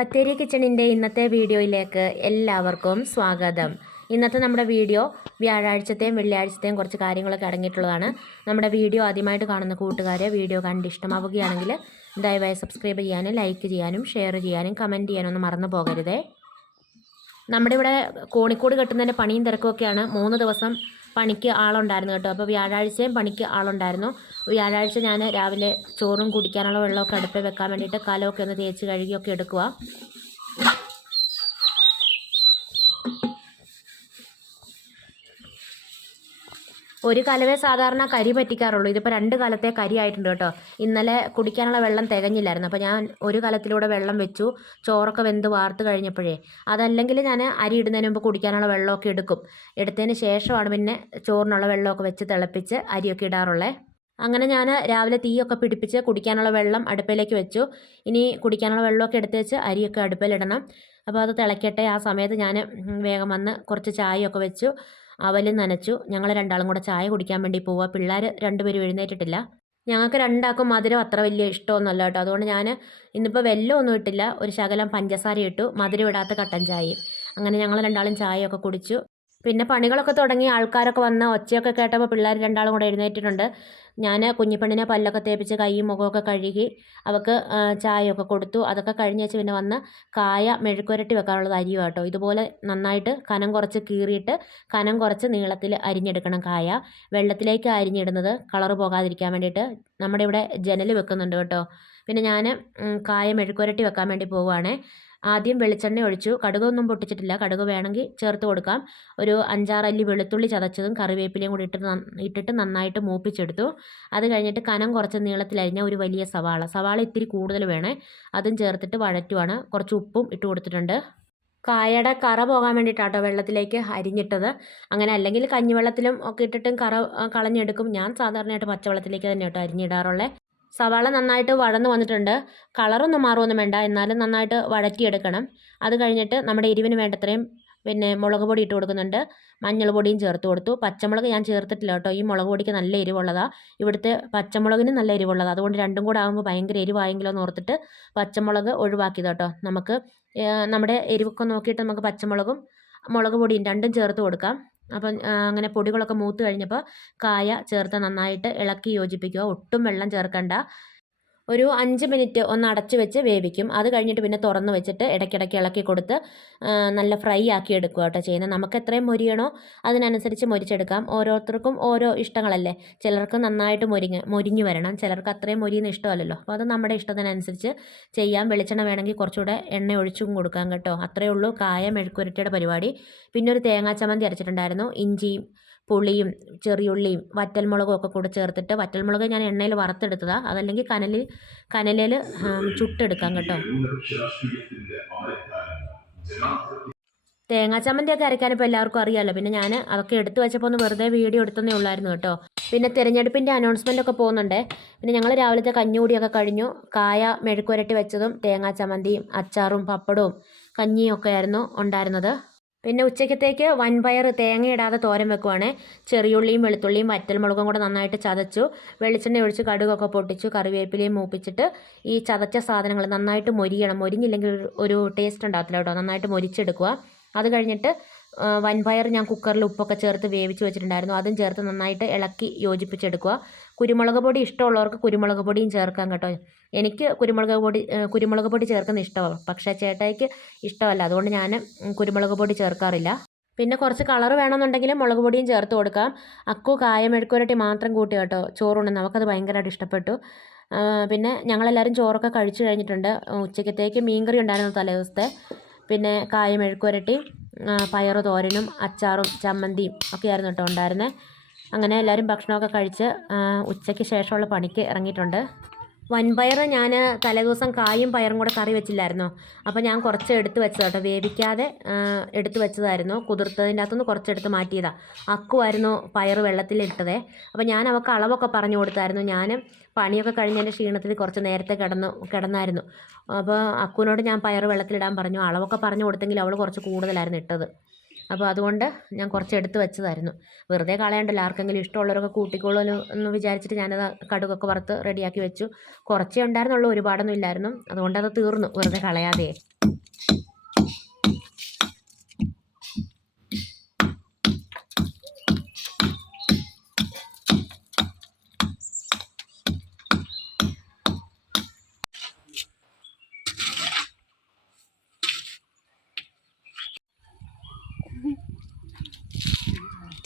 ബത്തേരി കിച്ചണിന്റെ ഇന്നത്തെ വീഡിയോയിലേക്ക് എല്ലാവർക്കും സ്വാഗതം. ഇന്നത്തെ നമ്മുടെ വീഡിയോ വ്യാഴാഴ്ചത്തെയും വെള്ളിയാഴ്ചത്തെയും കുറച്ച് കാര്യങ്ങളൊക്കെ അടങ്ങിയിട്ടുള്ളതാണ്. നമ്മുടെ വീഡിയോ ആദ്യമായിട്ട് കാണുന്ന കൂട്ടുകാരെ വീഡിയോ കണ്ട് ഇഷ്ടമാവുകയാണെങ്കിൽ ദയവായി സബ്സ്ക്രൈബ് ചെയ്യാനും ലൈക്ക് ചെയ്യാനും ഷെയർ ചെയ്യാനും കമന്റ് ചെയ്യാനും ഒന്നും മറന്നു പോകരുതേ. നമ്മുടെ ഇവിടെ കോണിക്കോട് കെട്ടുന്നതിന്റെ പണിയും തിരക്കുമൊക്കെയാണ്. മൂന്ന് ദിവസം പണിക്ക് ആളുണ്ടായിരുന്നു കേട്ടോ. അപ്പോൾ വ്യാഴാഴ്ചയും പണിക്ക് ആളുണ്ടായിരുന്നു. വ്യാഴാഴ്ച ഞാൻ രാവിലെ ചോറും കുടിക്കാനുള്ള വെള്ളമൊക്കെ അടുപ്പിൽ വെക്കാൻ വേണ്ടിയിട്ട് കലമൊക്കെ ഒന്ന് തേച്ച് കഴുകിയൊക്കെ എടുക്കുക ഒരു കലവേ സാധാരണ കരി പറ്റിക്കാറുള്ളൂ. ഇതിപ്പോൾ രണ്ട് കലത്തെ കരി ആയിട്ടുണ്ട് കേട്ടോ. ഇന്നലെ കുടിക്കാനുള്ള വെള്ളം തികഞ്ഞില്ലായിരുന്നു. അപ്പോൾ ഞാൻ ഒരു കലത്തിലൂടെ വെള്ളം വെച്ചു. ചോറൊക്കെ വെന്ത് വാർത്ത് കഴിഞ്ഞപ്പോഴേ അതല്ലെങ്കിൽ ഞാൻ അരി ഇടുന്നതിന് മുമ്പ് കുടിക്കാനുള്ള വെള്ളമൊക്കെ എടുക്കും. എടുത്തതിന് ശേഷമാണ് പിന്നെ ചോറിനുള്ള വെള്ളമൊക്കെ വെച്ച് തിളപ്പിച്ച് അരിയൊക്കെ ഇടാറുള്ളത് അങ്ങനെ ഞാൻ രാവിലെ തീയൊക്കെ പിടിപ്പിച്ച് കുടിക്കാനുള്ള വെള്ളം അടുപ്പിലേക്ക് വെച്ചു. ഇനി കുടിക്കാനുള്ള വെള്ളമൊക്കെ എടുത്ത് വെച്ച് അരിയൊക്കെ അടുപ്പിലിടണം. അപ്പോൾ അത് തിളയ്ക്കട്ടെ ആ സമയത്ത് ഞാൻ വേഗം വന്ന് കുറച്ച് ചായയൊക്കെ വെച്ചു. അവലും നനച്ചു. ഞങ്ങൾ രണ്ടാളും കൂടെ ചായ കുടിക്കാൻ വേണ്ടി പോവുക പിള്ളേർ രണ്ടുപേരും എഴുന്നേറ്റിട്ടില്ല. ഞങ്ങൾക്ക് രണ്ടാൾക്കും മധുരം അത്ര വലിയ ഇഷ്ടമൊന്നുമല്ല കേട്ടോ. അതുകൊണ്ട് ഞാൻ ഇന്നിപ്പോൾ വെല്ലമൊന്നും ഇട്ടില്ല. ഒരു ശകലം പഞ്ചസാര ഇട്ടു. മധുരം ഇടാത്ത കട്ടൻ ചായയും. അങ്ങനെ ഞങ്ങൾ രണ്ടാളും ചായയൊക്കെ കുടിച്ചു. പിന്നെ പണികളൊക്കെ തുടങ്ങി ആൾക്കാരൊക്കെ വന്ന് ഒച്ചയൊക്കെ കേട്ടപ്പോൾ പിള്ളേർ രണ്ടാളും കൂടെ എഴുന്നേറ്റിട്ടുണ്ട്. ഞാൻ കുഞ്ഞിപ്പെണ്ണിനെ പല്ലൊക്കെ തേപ്പിച്ച് കൈയും മുഖമൊക്കെ കഴുകി അവൾക്ക് ചായയൊക്കെ കൊടുത്തു. അതൊക്കെ കഴിഞ്ഞ് വെച്ച് പിന്നെ വന്ന് കായ മെഴുക്കുരട്ടി വെക്കാനുള്ളത് അരിയും കേട്ടോ. ഇതുപോലെ നന്നായിട്ട് കനം കുറച്ച് കീറിയിട്ട് കനം കുറച്ച് നീളത്തിൽ അരിഞ്ഞെടുക്കണം കായ. വെള്ളത്തിലേക്ക് അരിഞ്ഞിടുന്നത് കളറ് പോകാതിരിക്കാൻ വേണ്ടിയിട്ട് നമ്മുടെ ഇവിടെ ജനൽ വെക്കുന്നുണ്ട് കേട്ടോ. പിന്നെ ഞാൻ കായ മെഴുക്കുരട്ടി വെക്കാൻ വേണ്ടി പോവുകയാണേ ആദ്യം വെളിച്ചെണ്ണ ഒഴിച്ചു. കടുകൊന്നും പൊട്ടിച്ചിട്ടില്ല. കടുക് വേണമെങ്കിൽ ചേർത്ത് കൊടുക്കാം. ഒരു അഞ്ചാറല്ലി വെളുത്തുള്ളി ചതച്ചതും കറിവേപ്പിലയും കൂടി ഇട്ട് ഇട്ടിട്ട് നന്നായിട്ട് മൂപ്പിച്ചെടുത്തു. അത് കഴിഞ്ഞിട്ട് കനം കുറച്ച് നീളത്തിലരിഞ്ഞ ഒരു വലിയ സവാള. സവാള ഇത്തിരി കൂടുതൽ വേണേ. അതും ചേർത്തിട്ട് വഴറ്റുവാണ്. കുറച്ച് ഉപ്പും ഇട്ട് കൊടുത്തിട്ടുണ്ട്. കായയുടെ കറ പോകാൻ വേണ്ടിയിട്ടാട്ടോ വെള്ളത്തിലേക്ക് അരിഞ്ഞിട്ടത്. അങ്ങനെ അല്ലെങ്കിൽ കഞ്ഞിവെള്ളത്തിലും ഒക്കെ ഇട്ടിട്ടും കറ കളഞ്ഞെടുക്കും. ഞാൻ സാധാരണയായിട്ട് പച്ചവെള്ളത്തിലേക്ക് തന്നെ കേട്ടോ അരിഞ്ഞിടാറുള്ളത് സവാള നന്നായിട്ട് വഴന്ന് വന്നിട്ടുണ്ട്. കളറൊന്നും മാറുമൊന്നും വേണ്ട. എന്നാലും നന്നായിട്ട് വഴറ്റിയെടുക്കണം. അത് കഴിഞ്ഞിട്ട് നമ്മുടെ എരിവിന് വേണ്ടത്രയും പിന്നെ മുളക് പൊടി ഇട്ട് കൊടുക്കുന്നുണ്ട്. മഞ്ഞൾ പൊടിയും ചേർത്ത് കൊടുത്തു. പച്ചമുളക് ഞാൻ ചേർത്തിട്ടില്ല കേട്ടോ. ഈ മുളക് പൊടിക്ക് നല്ല എരിവുള്ളതാണ് ഇവിടുത്തെ പച്ചമുളകിന് നല്ല എരിവുള്ളതാണ് അതുകൊണ്ട് രണ്ടും കൂടെ ആകുമ്പോൾ ഭയങ്കര എരിവായെങ്കിലോ എന്ന് ഓർത്തിട്ട് പച്ചമുളക് ഒഴിവാക്കിയത് കേട്ടോ. നമുക്ക് നമ്മുടെ എരിവൊക്കെ നോക്കിയിട്ട് നമുക്ക് പച്ചമുളകും മുളക് പൊടിയും രണ്ടും ചേർത്ത് കൊടുക്കാം. അപ്പം അങ്ങനെ പൊടികളൊക്കെ മൂത്ത് കഴിഞ്ഞപ്പോൾ കായ ചേർത്ത് നന്നായിട്ട് ഇളക്കി യോജിപ്പിക്കുക. ഒട്ടും വെള്ളം ചേർക്കണ്ട. ഒരു അഞ്ച് മിനിറ്റ് ഒന്ന് അടച്ചു വെച്ച് വേവിക്കും. അത് കഴിഞ്ഞിട്ട് പിന്നെ തുറന്ന് വെച്ചിട്ട് ഇടയ്ക്കിടയ്ക്ക് ഇളക്കി കൊടുത്ത് നല്ല ഫ്രൈ ആക്കി എടുക്കുക കേട്ടോ ചെയ്യുന്നത്. നമുക്ക് എത്രയും മൊരിയണോ അതിനനുസരിച്ച് മൊരിച്ചെടുക്കാം. ഓരോരുത്തർക്കും ഓരോ ഇഷ്ടങ്ങളല്ലേ. ചിലർക്ക് നന്നായിട്ട് മൊരിഞ്ഞ് മുരിഞ്ഞു വരണം. ചിലർക്ക് അത്രയും മൊരിയുന്ന ഇഷ്ടമല്ലല്ലോ. അപ്പോൾ അത് നമ്മുടെ ഇഷ്ടത്തിനനുസരിച്ച് ചെയ്യാം. വെളിച്ചെണ്ണ വേണമെങ്കിൽ കുറച്ചുകൂടെ എണ്ണ ഒഴിച്ചും കൊടുക്കാം കേട്ടോ. അത്രയേ ഉള്ളൂ. കായ മെഴുക്കുരട്ടിയുടെ പരിപാടി. പിന്നെ ഒരു തേങ്ങാ ചമ്മന്തി അരച്ചിട്ടുണ്ടായിരുന്നു. ഇഞ്ചിയും പുളിയും ചെറിയുള്ളിയും വറ്റൽമുളകും ഒക്കെ കൂടെ ചേർത്തിട്ട് വറ്റൽമുളക് ഞാൻ എണ്ണയിൽ വറുത്തെടുത്തതാണ് അതല്ലെങ്കിൽ കനലിൽ കനലിൽ ചുട്ടെടുക്കാം കേട്ടോ. തേങ്ങാ ചമ്മന്തിയൊക്കെ അരയ്ക്കാൻ ഇപ്പോൾ എല്ലാവർക്കും അറിയാമല്ലോ പിന്നെ ഞാൻ അതൊക്കെ എടുത്തു വെച്ചപ്പോൾ ഒന്ന് വെറുതെ വീഡിയോ എടുത്തതേ ഉള്ളായിരുന്നു കേട്ടോ. പിന്നെ തിരഞ്ഞെടുപ്പിന്റെ അനൗൺസ്മെന്റ് ഒക്കെ പോകുന്നുണ്ട്. പിന്നെ ഞങ്ങൾ രാവിലത്തെ കഞ്ഞൂടിയൊക്കെ കഴിഞ്ഞു. കായ മെഴുക്കുരട്ടി വെച്ചതും തേങ്ങാ ചമ്മന്തിയും അച്ചാറും പപ്പടവും കഞ്ഞിയും ഒക്കെ ആയിരുന്നു ഉണ്ടായിരുന്നത്. പിന്നെ ഉച്ചക്കത്തേക്ക് വൻപയർ തേങ്ങയിടാതെ തോരൻ വെക്കുവാണ്. ചെറിയുള്ളിയും വെളുത്തുള്ളിയും വറ്റൽമുളകും കൂടെ നന്നായിട്ട് ചതച്ചു. വെളിച്ചെണ്ണ ഒഴിച്ച് കടുകൊക്കെ പൊട്ടിച്ചു കറിവേപ്പിലയും മൂപ്പിച്ചിട്ട് ഈ ചതച്ച സാധനങ്ങൾ നന്നായിട്ട് മൊരിയണം. മൊരിഞ്ഞില്ലെങ്കിൽ ഒരു ടേസ്റ്റ് ഉണ്ടാകത്തില്ല കേട്ടോ. നന്നായിട്ട് മൊരിച്ചെടുക്കുക. അത് കഴിഞ്ഞിട്ട് വൻപയർ ഞാൻ കുക്കറിൽ ഉപ്പൊക്കെ ചേർത്ത് വേവിച്ച് വെച്ചിട്ടുണ്ടായിരുന്നു. അതും ചേർത്ത് നന്നായിട്ട് ഇളക്കി യോജിപ്പിച്ചെടുക്കുക. കുരുമുളക് പൊടി ഇഷ്ടമുള്ളവർക്ക് കുരുമുളക് പൊടിയും ചേർക്കാം കേട്ടോ. എനിക്ക് കുരുമുളക് പൊടി കുരുമുളക് പൊടി ചേർക്കുന്ന ഇഷ്ടമാണ്. പക്ഷേ ചേട്ടായിക്ക് ഇഷ്ടമല്ല. അതുകൊണ്ട് ഞാൻ കുരുമുളക് പൊടി ചേർക്കാറില്ല. പിന്നെ കുറച്ച് കളർ വേണമെന്നുണ്ടെങ്കിൽ മുളക് പൊടിയും ചേർത്ത് കൊടുക്കാം. അക്കു കായമെഴുക്കുരട്ടി മാത്രം കൂട്ടി കേട്ടോ. ചോറുണ്ട് നമുക്കത് ഭയങ്കരമായിട്ട് ഇഷ്ടപ്പെട്ടു. പിന്നെ ഞങ്ങളെല്ലാവരും ചോറൊക്കെ കഴിച്ചു കഴിഞ്ഞിട്ടുണ്ട്. ഉച്ചക്കത്തേക്ക് മീൻകറി ഉണ്ടായിരുന്നു തലേ ദിവസത്തെ പിന്നെ കായ മെഴുക്കുരട്ടി പയറ് തോരനും അച്ചാറും ചമ്മന്തിയും ഒക്കെ ആയിരുന്നു കേട്ടോ ഉണ്ടായിരുന്നത് അങ്ങനെ എല്ലാവരും ഭക്ഷണമൊക്കെ കഴിച്ച് ഉച്ചയ്ക്ക് ശേഷമുള്ള പണിക്ക് ഇറങ്ങിയിട്ടുണ്ട്. വൻപയർ ഞാൻ തലേദിവസം കായും പയറും കൂടെ കറി വെച്ചില്ലായിരുന്നോ? അപ്പോൾ ഞാൻ കുറച്ച് എടുത്ത് വെച്ചത് കേട്ടോ വേവിക്കാതെ എടുത്ത് വെച്ചതായിരുന്നു. കുതിർത്തതിന്റെ അകത്തുനിന്ന് കുറച്ചെടുത്ത് മാറ്റിയതാണ് അക്കുമായിരുന്നു പയർ വെള്ളത്തിലിട്ടതേ. അപ്പോൾ ഞാൻ അവൾക്ക് അളവൊക്കെ പറഞ്ഞു കൊടുത്തായിരുന്നു. ഞാൻ പണിയൊക്കെ കഴിഞ്ഞതിന്റെ ക്ഷീണത്തിൽ കുറച്ച് നേരത്തെ കിടന്നു കിടന്നായിരുന്നു. അപ്പോൾ അക്കുവിനോട് ഞാൻ പയർ വെള്ളത്തിലിടാൻ പറഞ്ഞു. അളവൊക്കെ പറഞ്ഞു കൊടുത്തെങ്കിൽ അവൾ കുറച്ച് കൂടുതലായിരുന്നു ഇട്ടത്. അപ്പോൾ അതുകൊണ്ട് ഞാൻ കുറച്ച് എടുത്ത് വെച്ചതായിരുന്നു. വെറുതെ കളയണ്ടല്ലോ. ആർക്കെങ്കിലും ഇഷ്ടമുള്ളവരൊക്കെ കൂട്ടിക്കോളൂ എന്ന് വിചാരിച്ചിട്ട് ഞാനത് കടുകൊക്കെ വറുത്ത് റെഡിയാക്കി വെച്ചു. കുറച്ചേ ഉണ്ടായിരുന്നുള്ളൂ ഒരുപാടൊന്നും ഇല്ലായിരുന്നു. അതുകൊണ്ട് അത് തീർന്നു. വെറുതെ കളയാതെ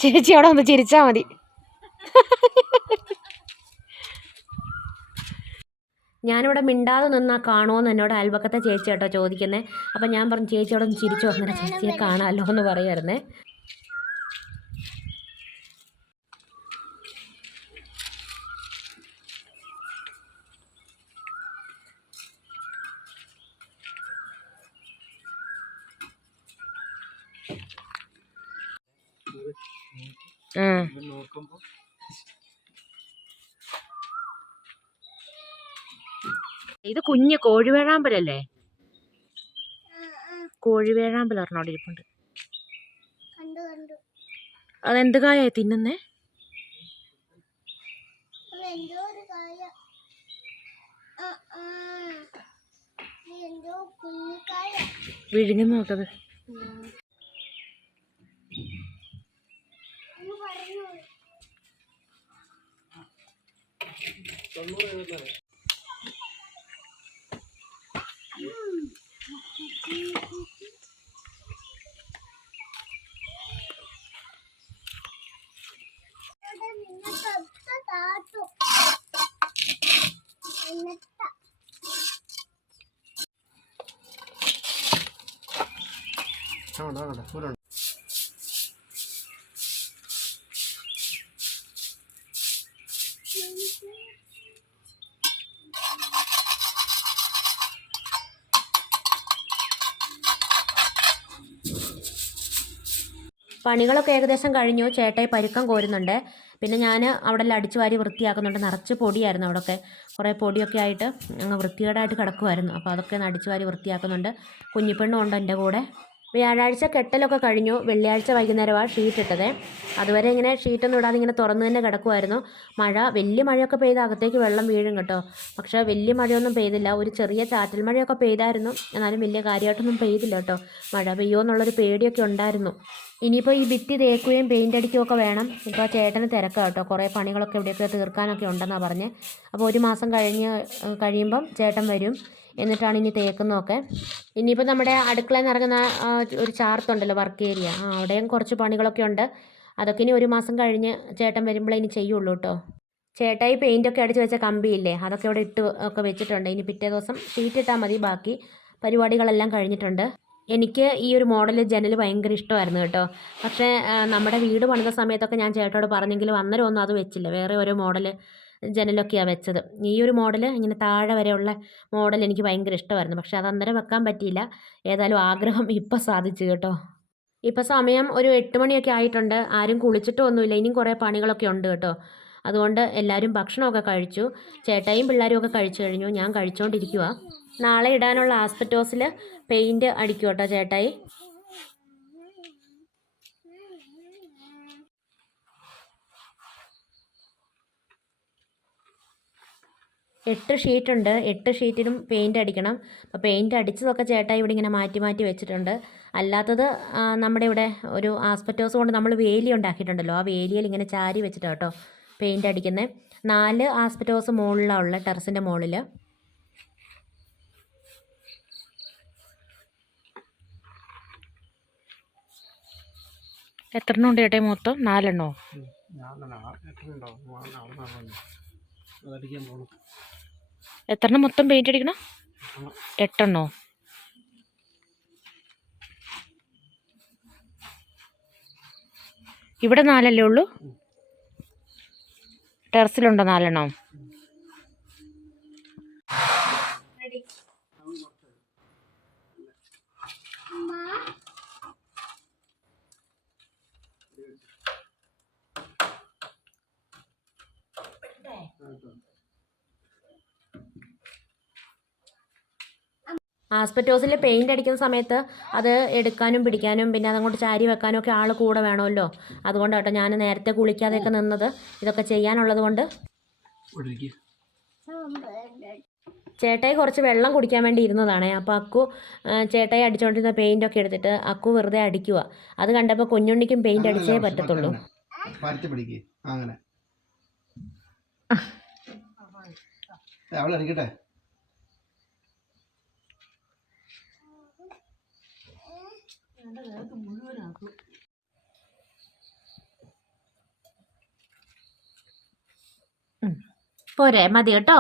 ചേച്ചി അവിടെ ഒന്ന് ചിരിച്ചാൽ മതി. ഞാനിവിടെ മിണ്ടാതെ നിന്നാ കാണുമോന്ന് എന്നോട് അയൽപക്കത്തെ ചേച്ചി കേട്ടോ ചോദിക്കുന്നത് അപ്പം ഞാൻ പറഞ്ഞു ചേച്ചി അവിടെ ഒന്ന് ചിരിച്ചു? വന്നിട്ട് ചേച്ചിയെ കാണാമല്ലോ എന്ന് പറയുമായിരുന്നേ നോക്കുമ്പോ ഇത് കുഞ്ഞ് കോഴിവേഴാമ്പലല്ലേ? കോഴിവേഴാമ്പൽ അവിടെ ഇരിപ്പുണ്ട് കണ്ടു കണ്ടു. അതെന്ത് കായായി തിന്നുന്നേ? അത് എന്തോ ഇവിടെ നിന്നിട്ട് ഒത്ത താത്തു എന്നിട്ട് പണികളൊക്കെ ഏകദേശം കഴിഞ്ഞു. ചേട്ടായി പരുക്കം കോരുന്നുണ്ട്. പിന്നെ ഞാൻ അവിടെ അടിച്ചു വാരി വൃത്തിയാക്കുന്നുണ്ട്. നിറച്ച് പൊടിയായിരുന്നു അവിടെയൊക്കെ കുറേ പൊടിയൊക്കെ ആയിട്ട് അങ്ങ് വൃത്തികേടായിട്ട് കിടക്കുമായിരുന്നു അപ്പോൾ അതൊക്കെ അടിച്ചു വാരി വൃത്തിയാക്കുന്നുണ്ട്. കുഞ്ഞിപ്പെണ്ണും ഉണ്ട് എന്റെ കൂടെ. വ്യാഴാഴ്ച കെട്ടലൊക്കെ കഴിഞ്ഞു. വെള്ളിയാഴ്ച വൈകുന്നേരമാണ് ഷീറ്റ് ഇട്ടത്. അതുവരെ ഇങ്ങനെ ഷീറ്റൊന്നും ഇടാതെ ഇങ്ങനെ തുറന്ന് തന്നെ കിടക്കുമായിരുന്നു മഴ വലിയ മഴയൊക്കെ പെയ്ത് അകത്തേക്ക് വെള്ളം വീഴും കേട്ടോ. പക്ഷേ വലിയ മഴയൊന്നും പെയ്തില്ല. ഒരു ചെറിയ ചാറ്റൽ മഴയൊക്കെ പെയ്തായിരുന്നു. എന്നാലും വലിയ കാര്യമായിട്ടൊന്നും പെയ്തില്ല കേട്ടോ. മഴ പെയ്യുമോ എന്നുള്ളൊരു പേടിയൊക്കെ ഉണ്ടായിരുന്നു. ഇനിയിപ്പോൾ ഈ ഭിത്തി തേക്കുകയും പെയിന്റ് അടിക്കുകയൊക്കെ വേണം. ഇപ്പോൾ ചേട്ടന് തിരക്കാണ് കേട്ടോ. കുറേ പണികളൊക്കെ ഇവിടെയൊക്കെ തീർക്കാനൊക്കെ ഉണ്ടെന്നാണ് പറഞ്ഞ്. അപ്പോൾ ഒരു മാസം കഴിഞ്ഞ് കഴിയുമ്പം ചേട്ടൻ വരും. എന്നിട്ടാണ് ഇനി തേക്കുന്നതൊക്കെ. ഇനിയിപ്പോൾ നമ്മുടെ അടുക്കളയിൽ നിറങ്ങുന്ന ഒരു ചാർത്തുണ്ടല്ലോ വർക്ക് ഏരിയ ആ അവിടെയും കുറച്ച് പണികളൊക്കെ ഉണ്ട്. അതൊക്കെ ഇനി ഒരു മാസം കഴിഞ്ഞ് ചേട്ടൻ വരുമ്പോഴേ ഇനി ചെയ്യുള്ളൂ കേട്ടോ. ചേട്ടായി പെയിന്റൊക്കെ അടിച്ച് വെച്ച കമ്പിയില്ലേ അതൊക്കെ ഇവിടെ ഇട്ട് ഒക്കെ വെച്ചിട്ടുണ്ട്. ഇനി പിറ്റേ ദിവസം ഷീറ്റ് ഇട്ടാൽ മതി ബാക്കി. പരിപാടികളെല്ലാം കഴിഞ്ഞിട്ടുണ്ട്. എനിക്ക് ഈ ഒരു മോഡൽ ജനൽ ഭയങ്കര ഇഷ്ടമായിരുന്നു കേട്ടോ. പക്ഷേ നമ്മുടെ വീട് പണിത സമയത്തൊക്കെ ഞാൻ ചേട്ടോട് പറഞ്ഞെങ്കിലും അന്നേരം ഒന്നും അത് വെച്ചില്ല. വേറെ ഓരോ മോഡൽ ജനലൊക്കെയാണ് വെച്ചത്. ഈ ഒരു മോഡൽ ഇങ്ങനെ താഴെ വരെയുള്ള മോഡൽ എനിക്ക് ഭയങ്കര ഇഷ്ടമായിരുന്നു. പക്ഷെ അത് അന്നേരം വെക്കാൻ പറ്റിയില്ല. ഏതായാലും ആഗ്രഹം ഇപ്പം സാധിച്ചു കേട്ടോ. ഇപ്പം സമയം ഒരു എട്ട് മണിയൊക്കെ ആയിട്ടുണ്ട്. ആരും കുളിച്ചിട്ടൊന്നുമില്ല ഇനിയും കുറേ പണികളൊക്കെ ഉണ്ട് കേട്ടോ. അതുകൊണ്ട് എല്ലാവരും ഭക്ഷണമൊക്കെ കഴിച്ചു. ചേട്ടായും പിള്ളേരും ഒക്കെ കഴിച്ചു കഴിഞ്ഞു. ഞാൻ കഴിച്ചുകൊണ്ടിരിക്കുക നാളെ ഇടാനുള്ള ആസ്പെറ്റോസിൽ പെയിന്റ് അടിക്കും കേട്ടോ ചേട്ടായി? എട്ട് ഷീറ്റുണ്ട്. എട്ട് ഷീറ്റിനും പെയിന്റ് അടിക്കണം. അപ്പോൾ പെയിന്റ് അടിച്ചതൊക്കെ ചേട്ടായി ഇവിടെ ഇങ്ങനെ മാറ്റി മാറ്റി വെച്ചിട്ടുണ്ട്. അല്ലാത്തത് നമ്മുടെ ഇവിടെ ഒരു ആസ്പെറ്റോസ് കൊണ്ട് നമ്മൾ വേലി ഉണ്ടാക്കിയിട്ടുണ്ടല്ലോ. ആ വേലിയിൽ ഇങ്ങനെ ചാരി വെച്ചിട്ടാണ് കേട്ടോ പെയിന്റ് അടിക്കുന്നത്. നാല് ആസ്പെറ്റോസ് മുകളിലാണ് ഉള്ളത് ടെറസിന്റെ മുകളിൽ. എത്ര എണ്ണം ഉണ്ട് ചേട്ടായി മൊത്തം? നാലെണ്ണോ? എത്രണ്ണം എത്ര എണ്ണം മൊത്തം പെയിന്റ് അടിക്കണം? എട്ടെണ്ണോ? ഇവിടെ നാലല്ലേ ഉള്ളൂ? ടെറസിലുണ്ടോ നാലെണ്ണം? ആസ്പെറ്റോസിൽ പെയിന്റ് അടിക്കുന്ന സമയത്ത് അത് എടുക്കാനും പിടിക്കാനും പിന്നെ അതങ്ങോട്ട് ചാരി വെക്കാനും ഒക്കെ ആൾ കൂടെ വേണമല്ലോ. അതുകൊണ്ട് കേട്ടോ ഞാൻ നേരത്തെ കുളിക്കാതെയൊക്കെ നിന്നത്. ഇതൊക്കെ ചെയ്യാനുള്ളത് കൊണ്ട്. ചേട്ടായി കുറച്ച് വെള്ളം കുടിക്കാൻ വേണ്ടി ഇരുന്നതാണേ. അപ്പോൾ അക്കു ചേട്ടായി അടിച്ചുകൊണ്ടിരുന്ന പെയിന്റൊക്കെ എടുത്തിട്ട് അക്കു വെറുതെ അടിക്കുക അത് കണ്ടപ്പോൾ കുഞ്ഞുണ്ണിക്കും പെയിന്റ് അടിച്ചേ പറ്റത്തുള്ളൂ. അങ്ങനെ. പോരെ മതി കേട്ടോ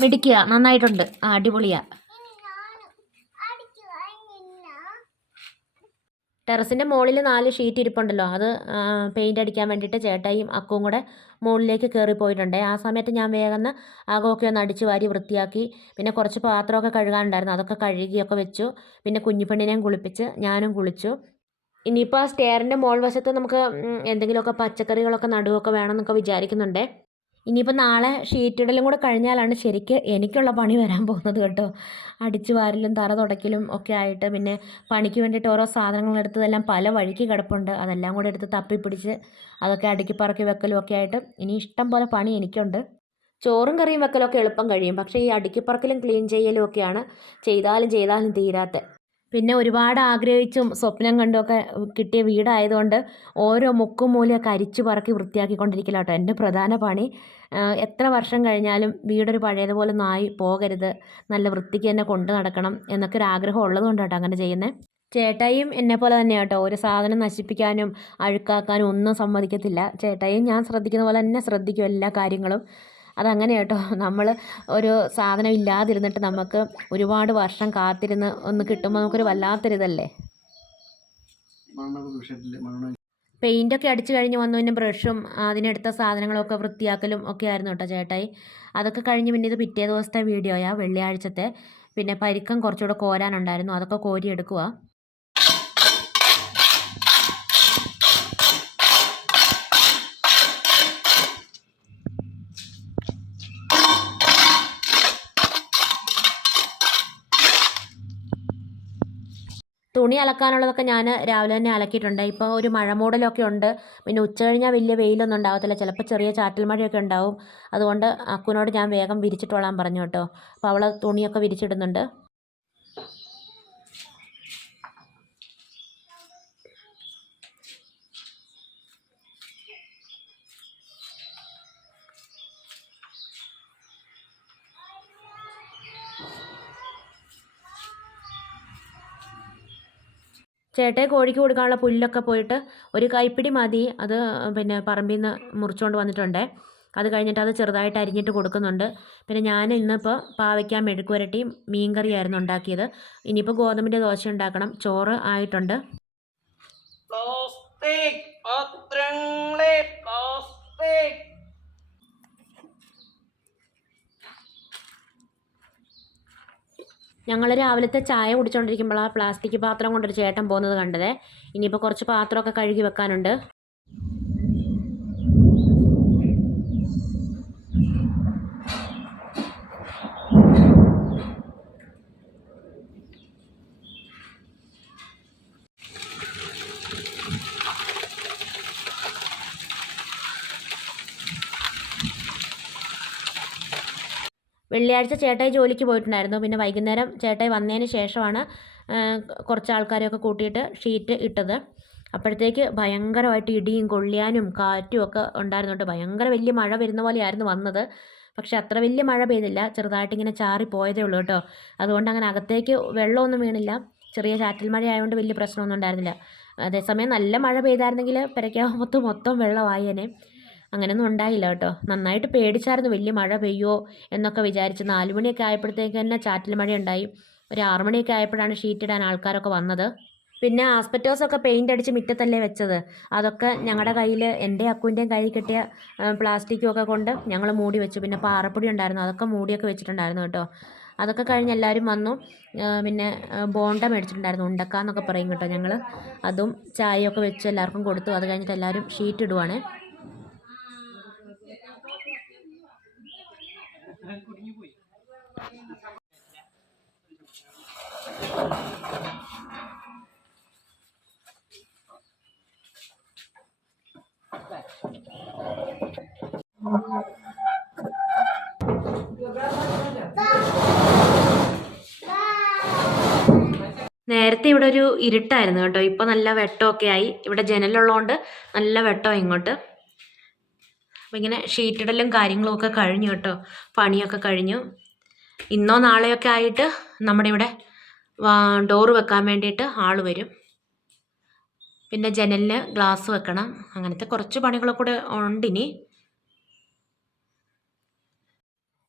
മിടിക്കുക നന്നായിട്ടുണ്ട്. ആ അടിപൊളിയാ. ടെറസിന്റെ മുകളിൽ നാല് ഷീറ്റ് ഇരിപ്പുണ്ടല്ലോ. അത് പെയിന്റ് അടിക്കാൻ വേണ്ടിയിട്ട് ചേട്ടായും അക്കുവും കൂടെ മുകളിലേക്ക് കയറി പോയിട്ടുണ്ട്. ആ സമയത്ത് ഞാൻ വേഗം അകമൊക്കെ ഒന്ന് അടിച്ച് വാരി വൃത്തിയാക്കി പിന്നെ കുറച്ച് പാത്രമൊക്കെ കഴുകാനുണ്ടായിരുന്നു. അതൊക്കെ കഴുകിയൊക്കെ വെച്ചു. പിന്നെ കുഞ്ഞിപ്പെണ്ണിനെയും കുളിപ്പിച്ച് ഞാനും കുളിച്ചു. ഇനിയിപ്പോൾ ആ സ്റ്റെയറിന്റെ മോൾ വശത്ത് നമുക്ക് എന്തെങ്കിലുമൊക്കെ പച്ചക്കറികളൊക്കെ നടുവൊക്കെ വേണമെന്നൊക്കെ വിചാരിക്കുന്നുണ്ട്. ഇനിയിപ്പോൾ നാളെ ഷീറ്റിടലും കൂടെ കഴിഞ്ഞാലാണ് ശരിക്ക് എനിക്കുള്ള പണി വരാൻ പോകുന്നത് കേട്ടോ. അടിച്ചു വാരലും തറ തുടയ്ക്കലും ഒക്കെ ആയിട്ട് പിന്നെ പണിക്ക് വേണ്ടിയിട്ട് ഓരോ സാധനങ്ങൾ എടുത്തതെല്ലാം പല വഴിക്ക് കിടപ്പുണ്ട്. അതെല്ലാം കൂടെ എടുത്ത് തപ്പിപ്പിടിച്ച് അതൊക്കെ അടുക്കി പറക്കി വെക്കലും ഒക്കെ ആയിട്ട് ഇനി ഇഷ്ടം പോലെ പണി എനിക്കുണ്ട്. ചോറും കറിയും വെക്കലൊക്കെ എളുപ്പം കഴിയും. പക്ഷേ ഈ അടുക്കിപ്പറക്കലും ക്ലീൻ ചെയ്യലും ഒക്കെയാണ് ചെയ്താലും ചെയ്താലും തീരാത്ത. പിന്നെ ഒരുപാട് ആഗ്രഹിച്ചും സ്വപ്നം കണ്ടുമൊക്കെ കിട്ടിയ വീടായതുകൊണ്ട് ഓരോ മുക്കും മൂലയൊക്കെ അരിച്ചു പറക്കി വൃത്തിയാക്കിക്കൊണ്ടിരിക്കല കേട്ടോ എന്റെ പ്രധാന പണി എത്ര വർഷം കഴിഞ്ഞാലും വീടൊരു പഴയതുപോലെ നായി പോകരുത്. നല്ല വൃത്തിക്ക് തന്നെ കൊണ്ടു നടക്കണം എന്നൊക്കെ ഒരു ആഗ്രഹം ഉള്ളതുകൊണ്ട് കേട്ടോ അങ്ങനെ ചെയ്യുന്നത് ചേട്ടായിയും എന്നെ പോലെ തന്നെ കേട്ടോ ഒരു സാധനം നശിപ്പിക്കാനും അഴുക്കാക്കാനും ഒന്നും സമ്മതിക്കത്തില്ല. ചേട്ടായിയും ഞാൻ ശ്രദ്ധിക്കുന്ന പോലെ തന്നെ ശ്രദ്ധിക്കും എല്ലാ കാര്യങ്ങളും. അതങ്ങനെ കേട്ടോ നമ്മൾ ഒരു സാധനം ഇല്ലാതിരുന്നിട്ട് നമുക്ക് ഒരുപാട് വർഷം കാത്തിരുന്ന് ഒന്ന് കിട്ടുമ്പോൾ നമുക്കൊരു വല്ലാത്തൊരിതല്ലേ? പെയിന്റൊക്കെ അടിച്ച് കഴിഞ്ഞ് വന്നു പിന്നെ ബ്രഷും അതിനെടുത്ത സാധനങ്ങളൊക്കെ വൃത്തിയാക്കലും ഒക്കെ ആയിരുന്നു കേട്ടോ ചേട്ടായി. അതൊക്കെ കഴിഞ്ഞ് പിന്നെ ഇത് പിറ്റേ ദിവസത്തെ വീഡിയോയാണ് വെള്ളിയാഴ്ചത്തെ. പിന്നെ പരിക്കം കുറച്ചുകൂടെ കോരാനുണ്ടായിരുന്നു. അതൊക്കെ കോരിയെടുക്കുക തുണി അലക്കാനുള്ളതൊക്കെ ഞാൻ രാവിലെ തന്നെ അലക്കിയിട്ടുണ്ട്. ഇപ്പോൾ ഒരു മഴ മൂടലൊക്കെ ഉണ്ട്. പിന്നെ ഉച്ച കഴിഞ്ഞാൽ വലിയ വെയിലൊന്നും ഉണ്ടാകത്തില്ല ചിലപ്പോൾ ചെറിയ ചാറ്റൽ മഴയൊക്കെ ഉണ്ടാവും. അതുകൊണ്ട് അക്കുവിനോട് ഞാൻ വേഗം വിരിച്ചിട്ടോളാൻ പറഞ്ഞു കേട്ടോ. അപ്പോൾ അവൾ തുണിയൊക്കെ വിരിച്ചിടുന്നുണ്ട്. ചേട്ടയെ കോഴിക്ക് കൊടുക്കാനുള്ള പുല്ലൊക്കെ പോയിട്ട് ഒരു കൈപ്പിടി മതി. അത് പിന്നെ പറമ്പിൽ നിന്ന് മുറിച്ചുകൊണ്ട് വന്നിട്ടുണ്ട്. അത് കഴിഞ്ഞിട്ട് അത് ചെറുതായിട്ട് അരിഞ്ഞിട്ട് കൊടുക്കുന്നുണ്ട്. പിന്നെ ഞാൻ ഇന്നിപ്പോൾ പാവയ്ക്ക മെഴുക്ക് പുരട്ടിയും മീൻ കറിയായിരുന്നു ഉണ്ടാക്കിയത്. ഇനിയിപ്പോൾ ഗോതമ്പിന്റെ ദോശ ഉണ്ടാക്കണം. ചോറ് ആയിട്ടുണ്ട്. പ്ലാസ്റ്റിക് പ്ലാസ്റ്റിക് ഞങ്ങൾ രാവിലത്തെ ചായ കുടിച്ചുകൊണ്ടിരിക്കുമ്പോൾ ആ പ്ലാസ്റ്റിക് പാത്രം കൊണ്ടൊരു ചേട്ടൻ പോകുന്നത് കണ്ടതേ. ഇനിയിപ്പോൾ കുറച്ച് പാത്രമൊക്കെ കഴുകി വെക്കാനുണ്ട്. വെള്ളിയാഴ്ച ചേട്ടായി ജോലിക്ക് പോയിട്ടുണ്ടായിരുന്നു. പിന്നെ വൈകുന്നേരം ചേട്ടായി വന്നതിന് ശേഷമാണ് കുറച്ച് ആൾക്കാരെയൊക്കെ കൂട്ടിയിട്ട് ഷീറ്റ് ഇട്ടത്. അപ്പോഴത്തേക്ക് ഭയങ്കരമായിട്ട് ഇടിയും കൊള്ളിയാനും കാറ്റും ഒക്കെ ഉണ്ടായിരുന്നുണ്ട്. ഭയങ്കര വലിയ മഴ വരുന്ന പോലെയായിരുന്നു വന്നത്. പക്ഷെ അത്ര വലിയ മഴ പെയ്തില്ല. ചെറുതായിട്ട് ഇങ്ങനെ ചാറി പോയതേ ഉള്ളൂ കേട്ടോ. അതുകൊണ്ട് അങ്ങനെ അകത്തേക്ക് വെള്ളമൊന്നും വീണില്ല. ചെറിയ ചാറ്റൽ മഴ ആയതുകൊണ്ട് വലിയ പ്രശ്നമൊന്നും ഉണ്ടായിരുന്നില്ല. അതേസമയം നല്ല മഴ പെയ്തായിരുന്നെങ്കിൽ പെരയ്ക്കകത്ത് മൊത്തം വെള്ളമായേനെ. അങ്ങനെയൊന്നും ഉണ്ടായില്ല കേട്ടോ. നന്നായിട്ട് പേടിച്ചായിരുന്നു. വലിയ മഴ പെയ്യോ എന്നൊക്കെ വിചാരിച്ച് നാലുമണിയൊക്കെ ആയപ്പോഴത്തേക്ക് തന്നെ ചാറ്റൽ മഴ ഉണ്ടായി. ഒരു ആറുമണിയൊക്കെ ആയപ്പോഴാണ് ഷീറ്റ് ഇടാൻ ആൾക്കാരൊക്കെ വന്നത്. പിന്നെ ആസ്പെറ്റോസൊക്കെ പെയിന്റ് അടിച്ച് മുറ്റത്തല്ലേ വെച്ചത്. അതൊക്കെ ഞങ്ങളുടെ കയ്യിൽ എന്റെ അക്കുവിന്റെയും കയ്യിൽ കിട്ടിയ പ്ലാസ്റ്റിക്കൊക്കെ കൊണ്ട് ഞങ്ങൾ മൂടി വെച്ചു. പിന്നെ പാറപ്പൊടി ഉണ്ടായിരുന്നു. അതൊക്കെ മൂടിയൊക്കെ വെച്ചിട്ടുണ്ടായിരുന്നു കേട്ടോ. അതൊക്കെ കഴിഞ്ഞ് എല്ലാവരും വന്നു. പിന്നെ ബോണ്ട മേടിച്ചിട്ടുണ്ടായിരുന്നു. ഉണ്ടക്ക എന്നൊക്കെ പറയും കേട്ടോ ഞങ്ങൾ അതും ചായയൊക്കെ വെച്ച് എല്ലാവർക്കും കൊടുത്തു. അത് കഴിഞ്ഞിട്ട് എല്ലാവരും ഷീറ്റ് ഇടുവാണ്. നേരത്തെ ഇവിടെ ഒരു ഇരുട്ടായിരുന്നു കേട്ടോ. ഇപ്പൊ നല്ല വെട്ടമൊക്കെ ആയി. ഇവിടെ ജനലുള്ളതുകൊണ്ട് നല്ല വെട്ടം ഇങ്ങോട്ട്. അപ്പം ഇങ്ങനെ ഷീറ്റിടലും കാര്യങ്ങളും ഒക്കെ കഴിഞ്ഞു കേട്ടോ. പണിയൊക്കെ കഴിഞ്ഞു. ഇന്നോ നാളെയൊക്കെ ആയിട്ട് നമ്മുടെ ഇവിടെ ഡോറ് വെക്കാൻ വേണ്ടിയിട്ട് ആൾ വരും. പിന്നെ ജനലിന് ഗ്ലാസ് വെക്കണം. അങ്ങനത്തെ കുറച്ച് പണികളൊക്കെ കൂടെ ഇനി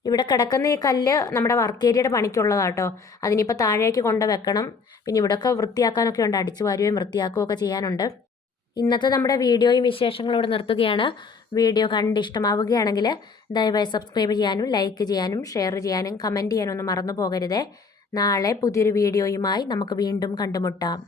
ഇവിടെ കിടക്കുന്ന ഈ കല്ല് നമ്മുടെ വർക്ക് ഏരിയയുടെ പണിക്കുള്ളതാണ് കേട്ടോ. അതിനിപ്പോൾ താഴേക്ക് കൊണ്ട് വെക്കണം. പിന്നെ ഇവിടെയൊക്കെ വൃത്തിയാക്കാനൊക്കെ ഉണ്ട്. അടിച്ചു വാരുകയും വൃത്തിയാക്കുകയൊക്കെ ചെയ്യാനുണ്ട്. ഇന്നത്തെ നമ്മുടെ വീഡിയോയും വിശേഷങ്ങളോട് നിർത്തുകയാണ്. വീഡിയോ കണ്ട് ഇഷ്ടമാവുകയാണെങ്കിൽ ദയവായി സബ്സ്ക്രൈബ് ചെയ്യാനും ലൈക്ക് ചെയ്യാനും ഷെയർ ചെയ്യാനും കമന്റ് ചെയ്യാനും ഒന്നും മറന്നു പോകരുതേ. നാളെ പുതിയൊരു വീഡിയോയുമായി നമുക്ക് വീണ്ടും കണ്ടുമുട്ടാം.